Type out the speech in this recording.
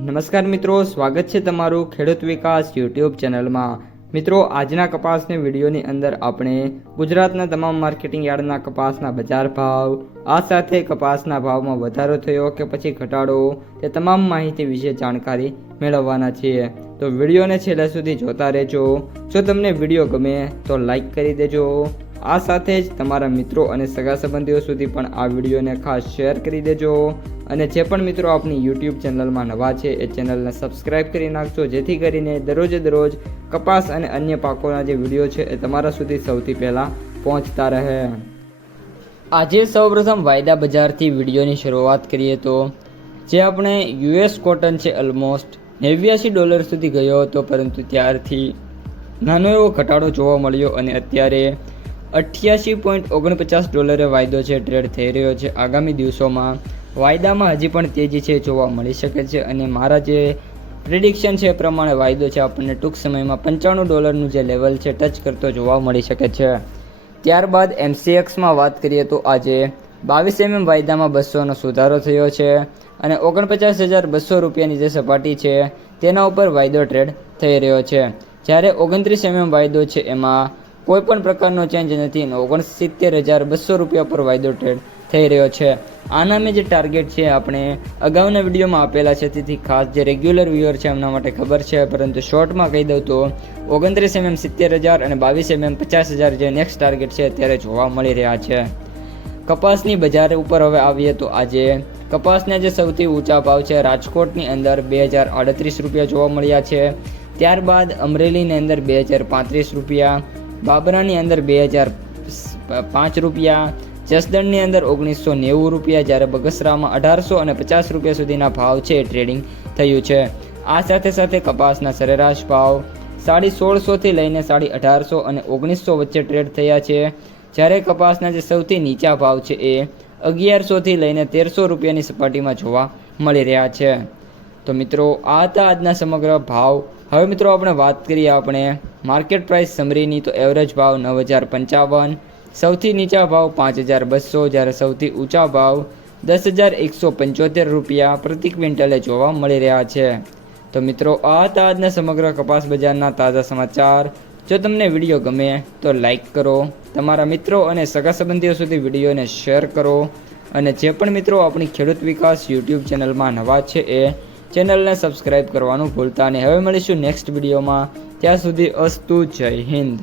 નમસ્કાર મિત્રો, સ્વાગત છે તમારું ખેડૂત વિકાસ યુટ્યુબ ચેનલમાં। મિત્રો, આજના કપાસની વિડીયોની અંદર આપણે ગુજરાતના તમામ માર્કેટિંગ યાર્ડના કપાસના બજાર ભાવ, આ સાથે કપાસના ભાવમાં વધારો થયો કે પછી ઘટાડો, તે તમામ માહિતી વિશે જાણકારી મેળવવાના છીએ। તો વિડીયોને છેલ્લે સુધી જોતા રહેજો। જો તમને વિડીયો ગમે તો લાઈક કરી દેજો। આ સાથે જ તમારા મિત્રો અને સગા સંબંધીઓ સુધી પણ આ વિડીયોને ખાસ શેર કરી દેજો। અને જે પણ મિત્રો આપણી યુટ્યુબ ચેનલમાં નવા છે એ ચેનલને સબસ્ક્રાઈબ કરી નાખજો, જેથી કરીને દરરોજ કપાસ અને અન્ય પાકોના જે વિડીયો છે એ તમારા સુધી સૌથી પહેલાં પહોંચતા રહે। આજે સૌપ્રથમ વાયદા બજારથી વિડીયોની શરૂઆત કરીએ તો જે આપણે યુએસ કોટન છે ઓલમોસ્ટ $89 સુધી ગયો હતો, પરંતુ ત્યારથી નાનો એવો ઘટાડો જોવા મળ્યો અને અત્યારે $88.49 વાયદો છે ટ્રેડ થઈ રહ્યો છે। આગામી દિવસોમાં વાયદામાં હજી પણ તેજી છે જોવા મળી શકે છે અને મારા જે પ્રિડિક્શન છે એ પ્રમાણે વાયદો છે આપણને ટૂંક સમયમાં $95નું જે લેવલ છે ટચ કરતો જોવા મળી શકે છે। ત્યારબાદ MCXમાં વાત કરીએ તો આજે 22 વાયદામાં 200નો સુધારો થયો છે અને 49,200 રૂપિયાની જે સપાટી છે તેના ઉપર વાયદો ટ્રેડ થઈ રહ્યો છે, જ્યારે 29 વાયદો છે એમાં કોઈ પણ પ્રકારનો ચેન્જ નથી અને 69,200 રૂપિયા પર વાયદો ટ્રેડ થઈ રહ્યો છે। આના મેં જે ટાર્ગેટ છે આપણે અગાઉના વિડીયોમાં આપેલા છે, તેથી ખાસ જે રેગ્યુલર વ્યુઅર છે એમના માટે ખબર છે, પરંતુ શોર્ટમાં કહી દઉં તો 29 70,000 અને 22 50,000 જે નેક્સ્ટ ટાર્ગેટ છે અત્યારે જોવા મળી રહ્યા છે। કપાસની બજાર ઉપર હવે આવીએ તો આજે કપાસના જે સૌથી ઊંચા ભાવ છે રાજકોટની અંદર 2,038 રૂપિયા જોવા મળ્યા છે, ત્યારબાદ અમરેલીની અંદર 2,035 રૂપિયા, બાબરાની અંદર 2,005 રૂપિયા, જસદણની અંદર 1,990 રૂપિયા, જ્યારે બગસરામાં 1,850 રૂપિયા સુધીના ભાવ છે ટ્રેડિંગ થયું છે। આ સાથે સાથે કપાસના સરેરાશ ભાવ 1,650 લઈને 1,850 અને 1,900 વચ્ચે ટ્રેડ થયા છે, જ્યારે કપાસના જે સૌથી નીચા ભાવ છે એ 1,100 લઈને 1,300 રૂપિયાની સપાટીમાં જોવા મળી રહ્યા છે। તો મિત્રો, આ હતા આજના સમગ્ર ભાવ। હવે મિત્રો આપણે વાત કરીએ આપણે માર્કેટ પ્રાઇસ સમરીની, તો એવરેજ ભાવ 9,055, સૌથી નીચા ભાવ 5,200, જ્યારે સૌથી ઊંચા ભાવ 10,175 રૂપિયા પ્રતિ ક્વિન્ટલે જોવા મળી રહ્યા છે। તો મિત્રો, આ હતા આજના સમગ્ર કપાસ બજારના તાજા સમાચાર। જો તમને વિડીયો ગમે તો લાઈક કરો, તમારા મિત્રો અને સગા સંબંધીઓ સુધી વિડીયોને શેર કરો, અને જે પણ મિત્રો આપણી ખેડૂત વિકાસ યુટ્યુબ ચેનલમાં નવા છે એ ચેનલને સબસ્ક્રાઈબ કરવાનું ભૂલતા નહીં। હવે મળીશું નેક્સ્ટ વિડીયોમાં, ત્યાં સુધી અસ્તુ, જય હિન્દ।